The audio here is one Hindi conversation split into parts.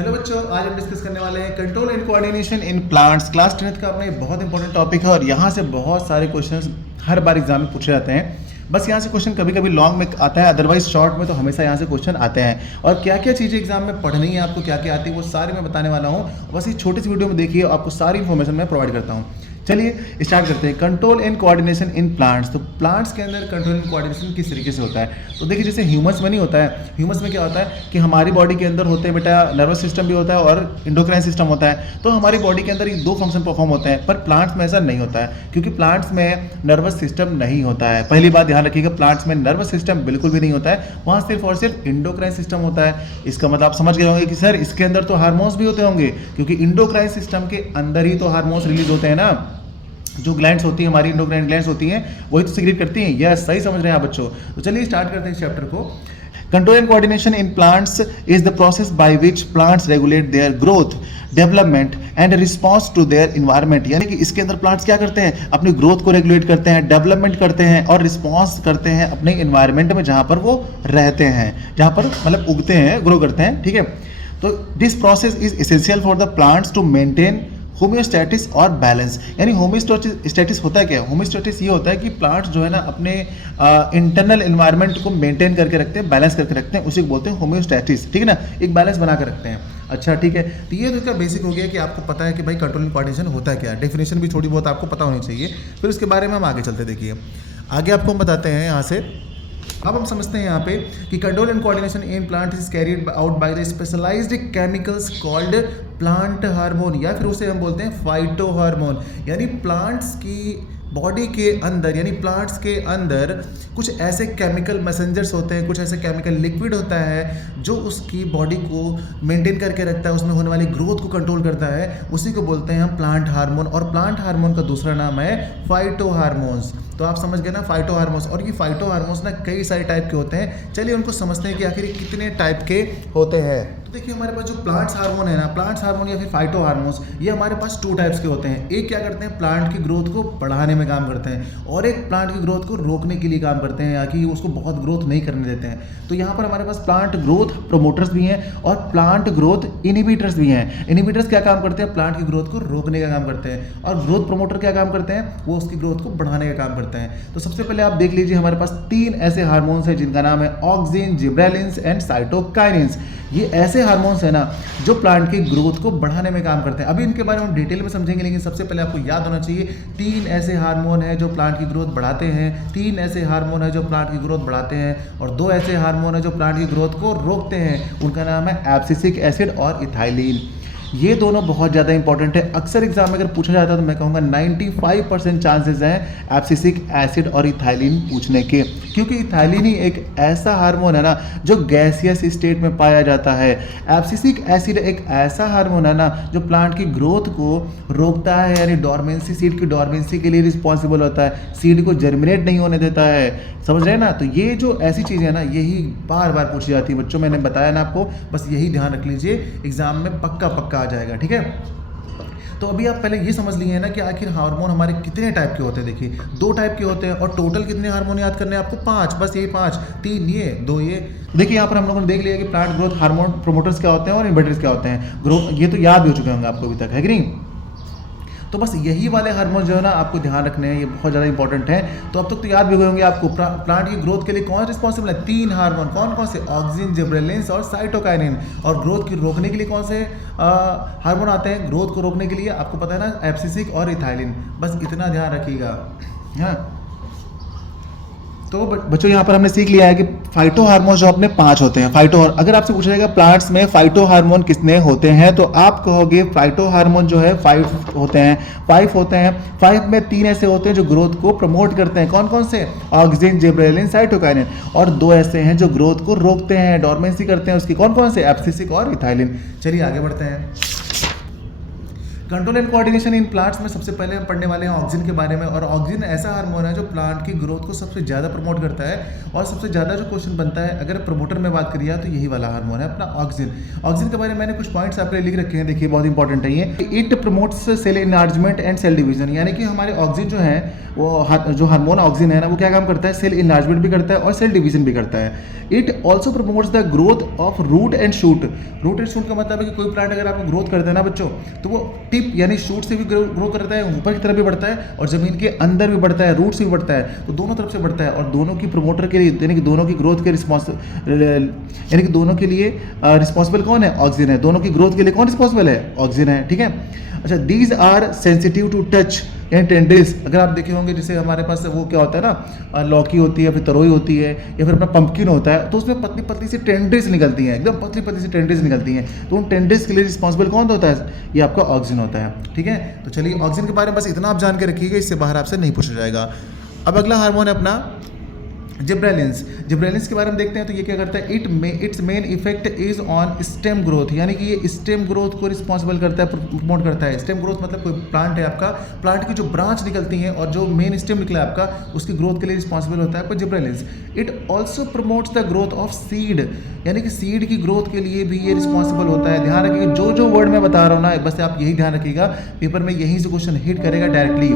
हेलो बच्चों, आज हम डिस्कस करने वाले हैं control and coordination in plants. Class 10th का अपना ये बहुत इंपॉर्टेंट टॉपिक है और यहाँ से बहुत सारे क्वेश्चंस हर बार एग्जाम में पूछे जाते हैं। बस यहाँ से क्वेश्चन कभी कभी लॉन्ग में आता है, अदरवाइज शॉर्ट में तो हमेशा यहाँ से क्वेश्चन आते हैं। और क्या क्या चीज़ें एग्जाम में पढ़नी है, आपको क्या क्या आती है, वो सारी मैं बताने वाला हूँ। बस इस छोटी सी वीडियो में देखिए, आपको सारी इन्फॉर्मेशन मैं प्रोवाइड करता हूँ। चलिए स्टार्ट करते हैं। Control and coordination in plants. तो प्लांट्स के अंदर कंट्रोल एंड कोऑर्डिनेशन किस तरीके से होता है, तो देखिए जैसे ह्यूमंस में नहीं होता है। ह्यूमंस में क्या होता है कि हमारी बॉडी के अंदर होते हैं बेटा नर्वस सिस्टम भी होता है और इंडोक्राइन सिस्टम होता है। तो हमारी बॉडी के अंदर ये दो फंक्शन परफॉर्म होते हैं, पर प्लांट्स में ऐसा नहीं होता है क्योंकि प्लांट्स में नर्वस सिस्टम नहीं होता है। पहली बात ध्यान रखिएगा, प्लांट्स में नर्वस सिस्टम बिल्कुल भी नहीं होता है, वहाँ सिर्फ और सिर्फ इंडोक्राइन सिस्टम होता है। इसका मतलब आप समझ गए होंगे कि सर इसके अंदर तो हार्मोन्स भी होते होंगे, क्योंकि इंडोक्राइन सिस्टम के अंदर ही तो हार्मोन्स रिलीज होते हैं ना। जो ग्लैंड्स होती हैं, हमारी इंडोक्राइन ग्लैंड्स होती हैं, वही तो सीक्रेट करती हैं। यस, सही समझ रहे हैं आप बच्चों। तो चलिए स्टार्ट करते हैं इस चैप्टर को। Control and coordination in plants is the process by which plants regulate their growth, development and response to their environment. यानी कि इसके अंदर प्लांट्स क्या करते हैं, अपनी ग्रोथ को रेगुलेट करते हैं, डेवलपमेंट करते हैं और रिस्पॉन्स करते हैं अपने इन्वायरमेंट में जहाँ पर वो रहते हैं, जहाँ पर मतलब उगते हैं, ग्रो करते हैं। ठीक है, तो this process is essential for the plants to maintain homeostasis और बैलेंस। यानी होम्योस्टैटिस होता है क्या? होम्योस्टैटिस ये होता है कि प्लांट्स जो है ना अपने इंटरनल एनवायरनमेंट को मेंटेन करके रखते हैं, बैलेंस करके रखते हैं, उसी को बोलते हैं होम्योस्टैटिस। ठीक है ना, एक बैलेंस बना कर रखते हैं। अच्छा ठीक है, तो ये तो इसका बेसिक हो गया कि आपको पता है कि भाई कंट्रोल एंड कोऑर्डिनेशन होता है क्या। डेफिनेशन भी थोड़ी बहुत आपको पता होनी चाहिए, फिर उसके बारे में हम आगे चलते। देखिए आगे आपको हम बताते हैं यहाँ से। अब हम समझते हैं यहाँ पे कि control and coordination in plant is carried out by the specialised chemicals called plant hormone, या फिर उसे हम बोलते हैं फाइटो हार्मोन। यानी प्लांट्स की बॉडी के अंदर, यानी प्लांट्स के अंदर कुछ ऐसे केमिकल मैसेंजर्स होते हैं, कुछ ऐसे केमिकल लिक्विड होता है जो उसकी बॉडी को मेंटेन करके रखता है, उसमें होने वाली ग्रोथ को कंट्रोल करता है। उसी को बोलते हैं हम प्लांट हार्मोन। और प्लांट हार्मोन का दूसरा नाम है फाइटो हार्मोन्स। तो आप समझ गए ना, फाइटो हार्मोन्स। और ये फाइटो हार्मोन्स ना कई सारे टाइप के होते हैं। चलिए उनको समझते हैं कि आखिर कितने टाइप के होते हैं। तो देखिए हमारे पास जो प्लांट्स हार्मोन है ना, प्लांट्स हार्मोन या फिर फाइटो हार्मोन्स, ये हमारे पास टू टाइप्स के होते हैं। एक क्या करते हैं, प्लांट की ग्रोथ को बढ़ाने में काम करते हैं, और एक प्लांट की ग्रोथ को रोकने के लिए काम करते हैं, या कि उसको बहुत ग्रोथ नहीं करने देते हैं। तो यहाँ पर हमारे पास प्लांट ग्रोथ प्रोमोटर्स भी हैं और प्लांट ग्रोथ इनिबिटर्स भी हैं। इनिबिटर्स क्या काम करते हैं, प्लांट की ग्रोथ को रोकने का काम करते हैं, और ग्रोथ प्रोमोटर क्या काम करते हैं, वो उसकी ग्रोथ को बढ़ाने का काम करते हैं। तो सबसे पहले आप देख लीजिए, हमारे पास तीन ऐसे हार्मोन्स हैं जिनका नाम है ऑक्सिन, जिब्रेलिन्स एंड साइटोकाइनिन्स। ये ऐसे हार्मोन्स हैं ना जो प्लांट की ग्रोथ को बढ़ाने में काम करते हैं। अभी इनके बारे में डिटेल में समझेंगे, लेकिन सबसे पहले आपको याद होना चाहिए तीन ऐसे हार्मोन हैं जो प्लांट की ग्रोथ बढ़ाते हैं, तीन ऐसे हार्मोन हैं जो प्लांट की ग्रोथ बढ़ाते हैं, और दो ऐसे हार्मोन हैं जो प्लांट की ग्रोथ को रोकते हैं। उनका नाम है एब्सिसिक एसिड और इथाइलिन। ये दोनों बहुत ज़्यादा इंपॉर्टेंट है। अक्सर एग्जाम में अगर पूछा जाता है तो मैं कहूँगा 95% चांसेस हैं एब्सिसिक एसिड और इथाइलिन पूछने के, क्योंकि इथाइलिन ही एक ऐसा हार्मोन है ना जो गैसियस स्टेट में पाया जाता है। एब्सिसिक एसिड एक ऐसा हार्मोन है ना जो प्लांट की ग्रोथ को रोकता है, यानी डॉर्मेंसी, सीड की डॉर्मेंसी के लिए रिस्पॉन्सिबल होता है, सीड को जर्मिनेट नहीं होने देता है। समझ रहे हैं ना। तो ये जो ऐसी चीज़ें हैं ना, यही बार बार पूछी जाती है बच्चों। मैंने बताया ना आपको, बस यही ध्यान रख लीजिए, एग्जाम में पक्का पक्का आ जाएगा। ठीक है, तो अभी आप पहले ये समझ लिए हैं ना कि आखिर हार्मोन हमारे कितने टाइप के होते हैं। देखिए दो टाइप के होते हैं, और टोटल कितने हार्मोन याद करने हैं आपको? 5। बस यही 5, 3 ये, 2 ये। देखिए यहाँ पर हम लोगों ने देख लिया कि प्लांट ग्रोथ हार्मोन प्रोमोटर्स क्या होते हैं और इनहिबिटर्स क्या होते हैं। ग्रोथ ये तो याद भी हो चुके होंगे आपको अभी तक, है कि नहीं। तो बस यही वाले हार्मोन जो है ना आपको ध्यान रखने हैं, ये बहुत ज़्यादा इंपॉर्टेंट है। तो अब तक तो याद भी हुए होंगे आपको, प्लांट की ग्रोथ के लिए कौन रिस्पॉन्सिबल है? 3 हार्मोन। कौन कौन से? ऑक्सिन, जिब्रेलिन्स और साइटोकाइनिन। और ग्रोथ की रोकने के लिए कौन से हार्मोन आते हैं? ग्रोथ को रोकने के लिए आपको पता है ना, एब्सिसिक और इथाइलिन। बस इतना ध्यान रखिएगा। हाँ, तो बच्चों यहाँ पर हमने सीख लिया है कि फाइटो हार्मोन जो अपने 5 होते हैं। फाइटो, अगर आपसे पूछा जाएगा प्लांट्स में फाइटो हार्मोन कितने होते हैं, तो आप कहोगे फाइटो हार्मोन जो है 5 होते हैं। 5 होते हैं। 5 में 3 ऐसे होते हैं जो ग्रोथ को प्रमोट करते हैं। कौन कौन से? Auxin, gibberellin, cytokinin. और 2 ऐसे हैं जो ग्रोथ को रोकते हैं, डॉर्मेंसी करते हैं उसकी। कौन कौन से? एब्सिसिक और इथाइलिन। चलिए आगे बढ़ते हैं। Control and coordination in plants में सबसे पहले हम पढ़ने वाले हैं ऑक्सिन के बारे में। और ऑक्सिन ऐसा हार्मोन है जो प्लांट की ग्रोथ को सबसे ज़्यादा प्रमोट करता है। और सबसे ज़्यादा जो क्वेश्चन बनता है अगर प्रमोटर में बात करिए तो यही वाला हार्मोन है अपना ऑक्सिन। ऑक्सिन के बारे में मैंने कुछ पॉइंट्स आपके लिए लिख रखे हैं, देखिए बहुत इंपॉर्टेंट है ये। It promotes cell enlargement and cell division, यानी कि हमारे ऑक्सिन जो है वो जो हार्मोन ऑक्सिन है ना वो क्या काम करता है, सेल इनलार्जमेंट भी करता है और सेल डिवीजन भी करता है। It also promotes the growth of root and shoot. Root and shoot का मतलब है कि कोई प्लांट अगर आपको ग्रोथ करता है ना बच्चों, तो वो टिप यानी शूट से भी ग्रो करता है, ऊपर की तरफ भी बढ़ता है और जमीन के अंदर भी बढ़ता है, रूट से भी बढ़ता है, तो दोनों तरफ से बढ़ता है। और दोनों की प्रमोटर के लिए यानी कि दोनों की ग्रोथ के यानी कि दोनों के लिए रिस्पॉन्सिबल कौन है, ऑक्सिन है। दोनों की ग्रोथ के लिए कौन रिस्पॉन्सिबल है, ऑक्सिन है, ठीक है। अच्छा, these are sensitive to touch and tendrils. अगर आप देखे होंगे जैसे हमारे पास वो क्या होता है ना, लौकी होती है, फिर तरोई होती है, या फिर अपना पंपकिन होता है, तो उसमें पतली पतली सी टेंड्रिल्स निकलती हैं, एकदम पतली पतली सी टेंड्रिल्स निकलती हैं। तो उन टेंड्रिल्स के लिए रिस्पॉन्सिबल कौन होता है, ये आपका ऑक्सिन होता है, ठीक है। तो चलिए ऑक्सिन के बारे में बस इतना आप जान के रखिएगा, इससे बाहर आपसे नहीं पूछा जाएगा। अब अगला हार्मोन है अपना जिब्रेलिन्स। जिब्रेलिन्स के बारे में देखते हैं तो ये क्या करता है, it's main effect is on stem growth, यानी कि ये स्टेम ग्रोथ को रिस्पॉन्सिबल करता है, प्रमोट करता है। स्टेम ग्रोथ मतलब कोई प्लांट है आपका, प्लांट की जो ब्रांच निकलती हैं और जो मेन स्टेम निकला है आपका, उसकी ग्रोथ के लिए रिस्पॉन्सिबल होता है आपका gibberellins. It also promotes the growth of seed, यानी कि सीड की ग्रोथ के लिए भी ये रिस्पॉन्सिबल होता है। ध्यान रखिएगा, जो वर्ड मैं बता रहा हूँ ना, बस आप यही ध्यान रखिएगा, पेपर में यहीं से क्वेश्चन हिट करेगा डायरेक्टली।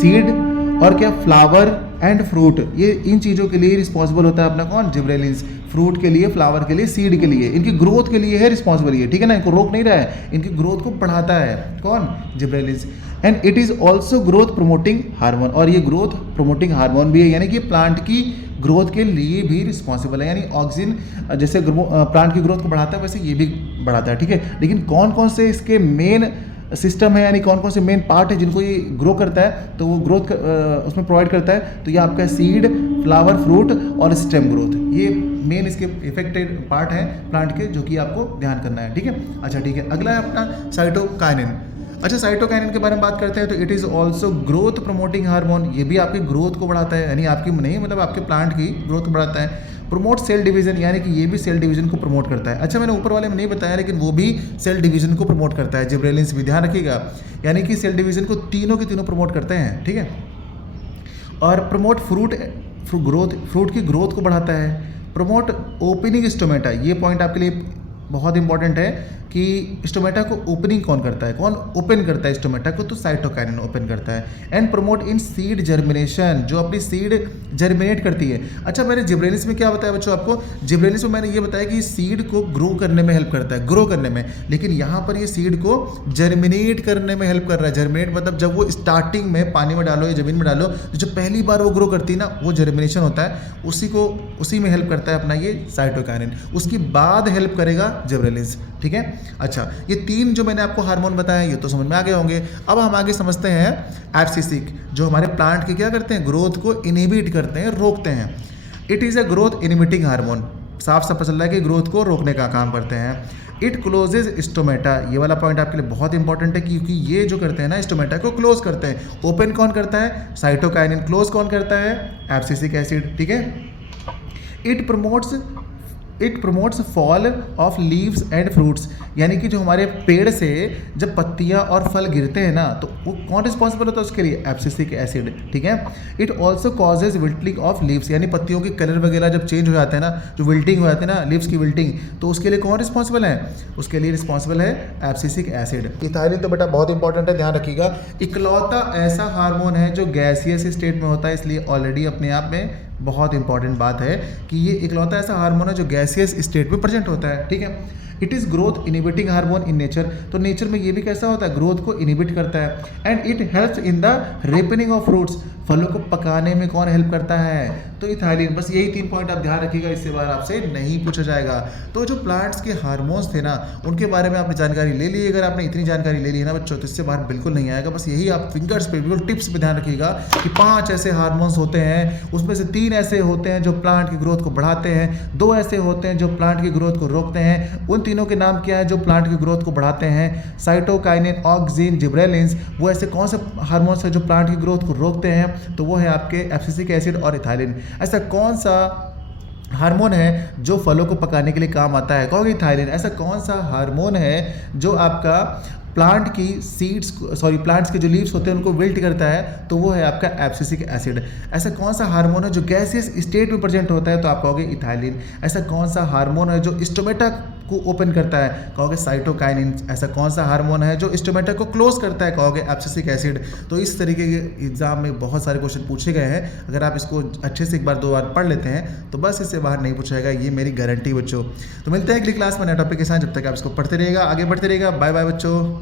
सीड और क्या, फ्लावर एंड फ्रूट, ये इन चीज़ों के लिए रिस्पॉन्सिबल होता है अपना कौन, जिब्रेलिन्स। फ्रूट के लिए, फ्लावर के लिए, सीड के लिए, इनकी ग्रोथ के लिए है रिस्पॉन्सिबल ये, ठीक है ना, इनको रोक नहीं रहा है, इनकी ग्रोथ को बढ़ाता है कौन, gibberellins. And it is also growth promoting hormone, और ये ग्रोथ प्रमोटिंग हार्मोन भी है, यानी कि प्लांट की ग्रोथ के लिए भी रिस्पॉन्सिबल है। यानी ऑक्सिन जैसे प्लांट की ग्रोथ को बढ़ाता है वैसे ये भी बढ़ाता है, ठीक है। लेकिन कौन कौन से इसके मेन सिस्टम है, यानी कौन कौन से मेन पार्ट है जिनको ये ग्रो करता है, तो वो ग्रोथ उसमें प्रोवाइड करता है, तो ये आपका सीड, फ्लावर, फ्रूट और स्टेम ग्रोथ, ये मेन इसके इफेक्टेड पार्ट है प्लांट के, जो कि आपको ध्यान करना है, ठीक है। अच्छा ठीक है, अगला है अपना साइटोकाइनिन। अच्छा, साइटोकाइनिन के बारे में बात करते हैं तो it is also growth promoting hormone, ये भी आपकी ग्रोथ को बढ़ाता है, यानी आपकी नहीं मतलब आपके प्लांट की ग्रोथ को बढ़ाता है। प्रमोट सेल डिवीजन, यानी कि ये भी सेल डिवीजन को प्रमोट करता है। अच्छा, मैंने ऊपर वाले में नहीं बताया, लेकिन वो भी सेल डिवीजन को प्रमोट करता है, जिब्रेलिन्स भी, ध्यान रखिएगा, यानी कि सेल डिवीजन को तीनों के तीनों प्रमोट करते हैं, ठीक है। और प्रमोट फ्रूट की ग्रोथ को बढ़ाता है। प्रमोट ओपनिंग स्टोमेटा, ये पॉइंट आपके लिए बहुत इंपॉर्टेंट है कि स्टोमेटा को ओपनिंग कौन करता है, कौन ओपन करता है स्टोमेटा को, तो साइटोकाइनिन ओपन करता है। And promote in seed germination, जो अपनी सीड जर्मिनेट करती है। अच्छा, मैंने जिब्रेलिन्स में क्या बताया बच्चों आपको, जिब्रेलिन्स में मैंने ये बताया कि सीड को ग्रो करने में हेल्प करता है, ग्रो करने में, लेकिन यहाँ पर ये सीड को जर्मिनेट करने में हेल्प कर रहा है। जर्मिनेट मतलब जब वो स्टार्टिंग में पानी में डालो या जमीन में डालो, तो जब पहली बार वो ग्रो करती है ना, वो जर्मिनेशन होता है, उसी में हेल्प करता है अपना ये साइटोकाइनिन, उसके बाद हेल्प करेगा जिब्रेलिन्स, ठीक है। अच्छा, ये तीन जो मैंने आपको हार्मोन बताया ये तो समझ में आ गए होंगे। अब हम आगे समझते हैं एब्सिसिक, जो हमारे प्लांट की क्या करते हैं, ग्रोथ को इनहिबिट करते हैं, रोकते हैं। It is a growth inhibiting hormone, साफ साफ पता चल रहा है कि ग्रोथ को रोकने का काम करते हैं। इट क्लोजेज स्टोमेटा, ये वाला पॉइंट आपके लिए बहुत इंपॉर्टेंट है, क्योंकि ये जो करते हैं ना, स्टोमेटा को क्लोज करते हैं। ओपन कौन करता है, साइटोकाइनिन, क्लोज कौन करता है, एब्सिसिक एसिड, ठीक है। It promotes fall of leaves and fruits, यानी कि जो हमारे पेड़ से जब पत्तियां और फल गिरते हैं ना, तो वो कौन रिस्पॉन्सिबल होता है उसके लिए, एब्सिसिक एसिड, ठीक है। It also causes wilting of leaves, यानी पत्तियों के कलर वगैरह जब चेंज हो जाते हैं ना, जो विल्टिंग हो जाती है ना, लीव्स की विल्टिंग, तो उसके लिए कौन रिस्पॉन्सिबल है, उसके लिए रिस्पॉन्सिबल है एब्सिसिक एसिड। इथाइलिन तो बेटा बहुत इंपॉर्टेंट है, ध्यान रखिएगा। इकलौता ऐसा हार्मोन है जो गैसियस स्टेट में होता है, इसलिए ऑलरेडी अपने आप में बहुत इंपॉर्टेंट बात है कि ये इकलौता ऐसा हार्मोन है जो गैसियस स्टेट में प्रेजेंट होता है, ठीक है। It is growth inhibiting hormone in nature, तो नेचर में ये भी कैसा होता है, ग्रोथ को इनहिबिट करता है। And it helps in the ripening of fruits, फलों को पकाने में कौन हेल्प करता है, तो इथाइलिन। बस यही 3 पॉइंट आप ध्यान रखिएगा, इससे बार आपसे नहीं पूछा जाएगा। तो जो प्लांट्स के हार्मोन्स थे ना, उनके बारे में आपने जानकारी ले ली। अगर आपने इतनी जानकारी ले ली है ना बच्चों, तो इससे बाहर बिल्कुल नहीं आएगा। बस यही आप फिंगर्स पे बिल्कुल टिप्स पे ध्यान रखिएगा कि 5 ऐसे हार्मोन्स होते हैं, उसमें से 3 ऐसे होते हैं जो प्लांट की ग्रोथ को बढ़ाते हैं, 2 ऐसे होते हैं जो प्लांट की ग्रोथ को रोकते हैं। उन तीनों के नाम क्या है जो प्लांट की ग्रोथ को बढ़ाते हैं, साइटोकाइनिन, ऑक्सिन, जिब्रेलिन्स। वो ऐसे कौन से हार्मोन्स हैं जो प्लांट की ग्रोथ को रोकते हैं, तो वो है आपके एब्सिसिक एसिड और इथाइलिन। ऐसा कौन सा हार्मोन है जो फलों को पकाने के लिए काम आता है, कहोगे इथाइलिन। ऐसा कौन सा हार्मोन है जो आपका प्लांट की सीड्स, प्लांट्स के जो लीव्स होते हैं उनको विल्ट करता है, तो वो है आपका एब्सिसिक एसिड। ऐसा कौन सा हार्मोन है जो गैसियस स्टेट में प्रेजेंट होता है, तो आप कहोगे इथाइलिन। ऐसा कौन सा हार्मोन है जो स्टोमेटा को ओपन करता है, कहोगे साइटोकाइनिन। ऐसा कौन सा हार्मोन है जो स्टोमेटा को क्लोज करता है, कहोगे एब्सिसिक एसिड। तो इस तरीके के एग्जाम में बहुत सारे क्वेश्चन पूछे गए हैं। अगर आप इसको अच्छे से एक बार दो बार पढ़ लेते हैं तो बस इससे बाहर नहीं पूछा जाएगा, ये मेरी गारंटी बच्चों। तो मिलते हैं अगली क्लास में नए टॉपिक के साथ, जब तक आप इसको पढ़ते रहिएगा, आगे बढ़ते रहिएगा। बाय बाय बच्चों।